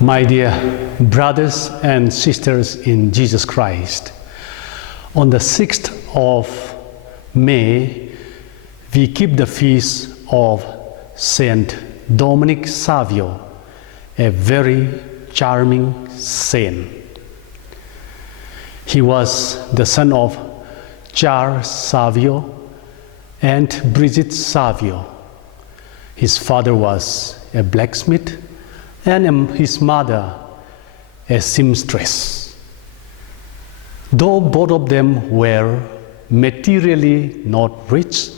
My dear brothers and sisters in Jesus Christ, on the 6th of May, we keep the feast of Saint Dominic Savio, a very charming saint. He was the son of Charles Savio and Brigitte Savio. His father was a blacksmith and his mother a seamstress. Though both of them were materially not rich,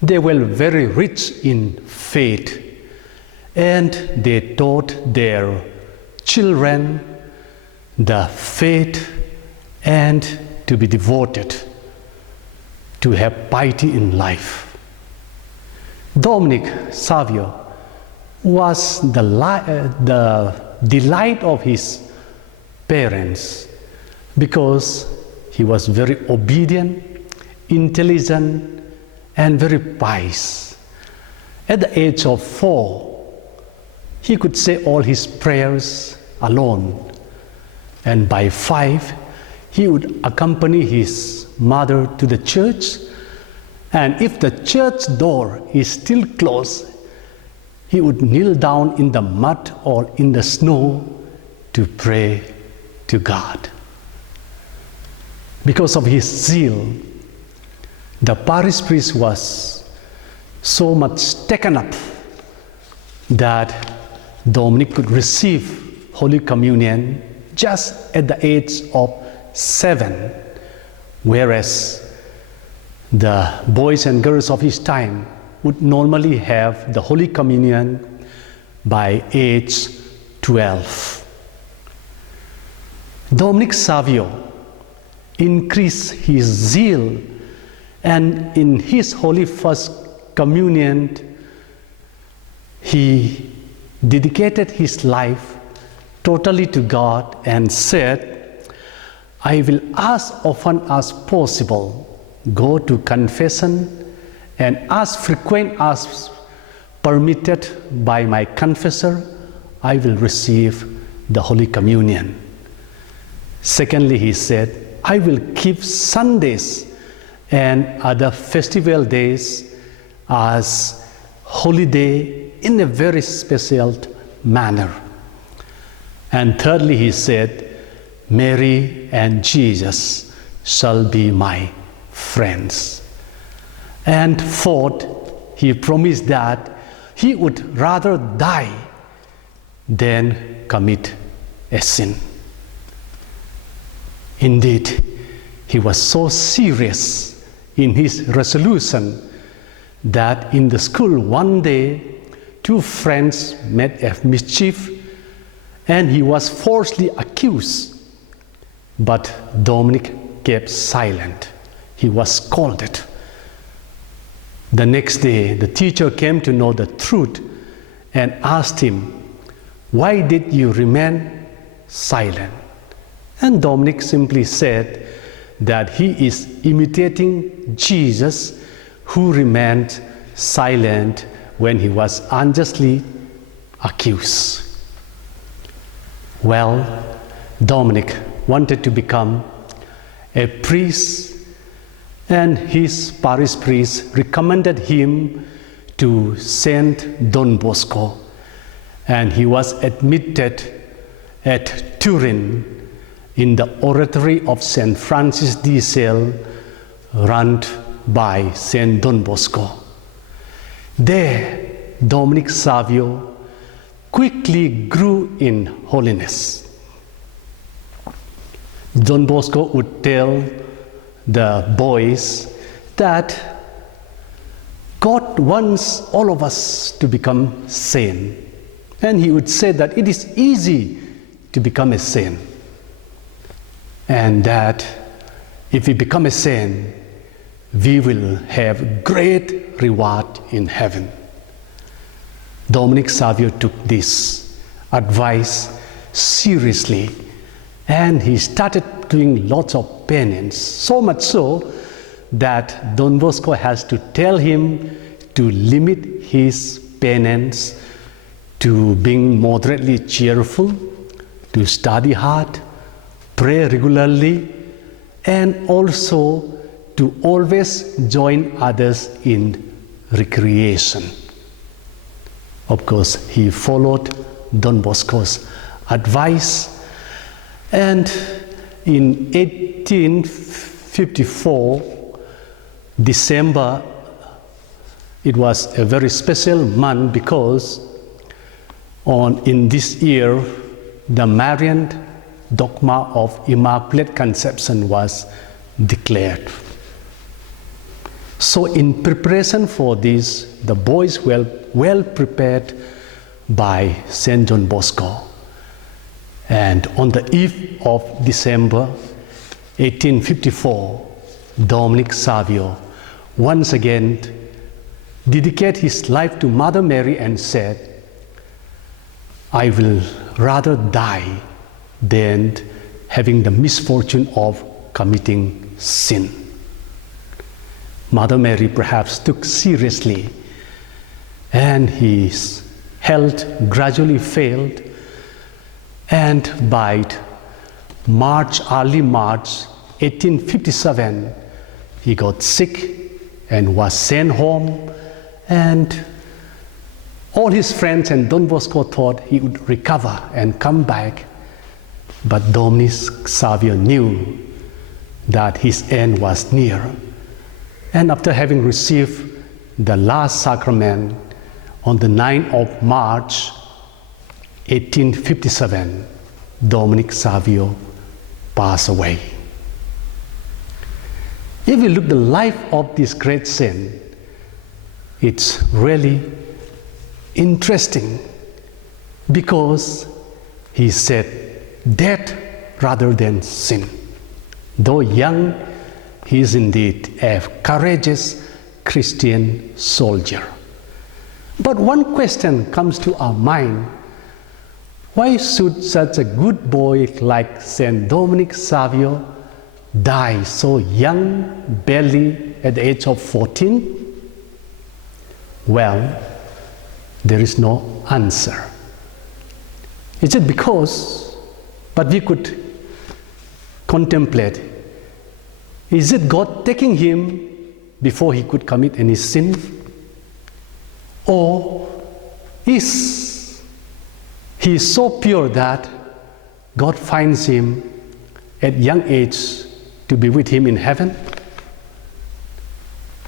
they were very rich in faith, and they taught their children the faith and to be devoted, to have piety in life. Dominic Savio was the delight of his parents because he was very obedient, intelligent, and very pious. At the age of 4, he could say all his prayers alone, and by 5, he would accompany his mother to the church, and if the church door is still closed, he would kneel down in the mud or in the snow to pray to God. Because of his zeal, the parish priest was so much taken up that Dominic could receive Holy Communion just at the age of 7, whereas the boys and girls of his time would normally have the Holy Communion by age 12. Dominic Savio increased his zeal, and in his Holy First Communion, he dedicated his life totally to God and said, "I will as often as possible go to confession, and as frequent as permitted by my confessor, I will receive the Holy Communion." Secondly, he said, "I will keep Sundays and other festival days as holiday in a very special manner." And thirdly, he said, "Mary and Jesus shall be my friends." And fourth, he promised that he would rather die than commit a sin. Indeed, he was so serious in his resolution that in the school one day, 2 friends made a mischief and he was falsely accused. But Dominic kept silent. He was scolded. The next day, the teacher came to know the truth and asked him, "Why did you remain silent?" And Dominic simply said that he is imitating Jesus, who remained silent when he was unjustly accused. Well, Dominic wanted to become a priest, and his parish priest recommended him to Saint Don Bosco, and he was admitted at Turin in the oratory of Saint Francis de Sales, run by Saint Don Bosco. There, Dominic Savio quickly grew in holiness. Don Bosco would tell the boys that God wants all of us to become saints. And he would say that it is easy to become a saint. And that if we become a saint, we will have great reward in heaven. Dominic Savio took this advice seriously, and he started doing lots of penance, so much so that Don Bosco has to tell him to limit his penance to being moderately cheerful, to study hard, pray regularly, and also to always join others in recreation. Of course, he followed Don Bosco's advice, and in 1854, December, it was a very special month because in this year, the Marian dogma of Immaculate Conception was declared. So in preparation for this, the boys were well prepared by St. John Bosco. And on the eve of December 1854, Dominic Savio once again dedicated his life to Mother Mary and said, "I will rather die than having the misfortune of committing sin." Mother Mary perhaps took seriously, and his health gradually failed, and by early March 1857, he got sick and was sent home, and all his friends and Don Bosco thought he would recover and come back, but Dominic Savio knew that his end was near. And after having received the last sacrament on the 9th of March 1857, Dominic Savio passed away. If we look at the life of this great saint, it's really interesting because he said death rather than sin. Though young, he is indeed a courageous Christian soldier. But one question comes to our mind: why should such a good boy like Saint Dominic Savio die so young, barely at the age of 14? Well, there is no answer. Is it because, but we could contemplate, is it God taking him before he could commit any sin? Or is he so pure that God finds him at young age to be with him in heaven?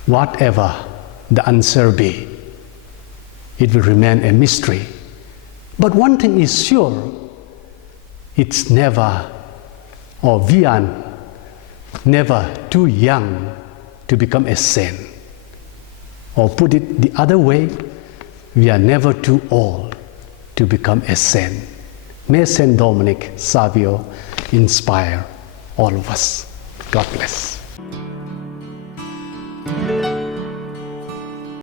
Whatever the answer be, it will remain a mystery. But one thing is sure, it's never, or we are never too young to become a saint. Or put it the other way, we are never too old to become a saint. May Saint Dominic Savio inspire all of us. God bless.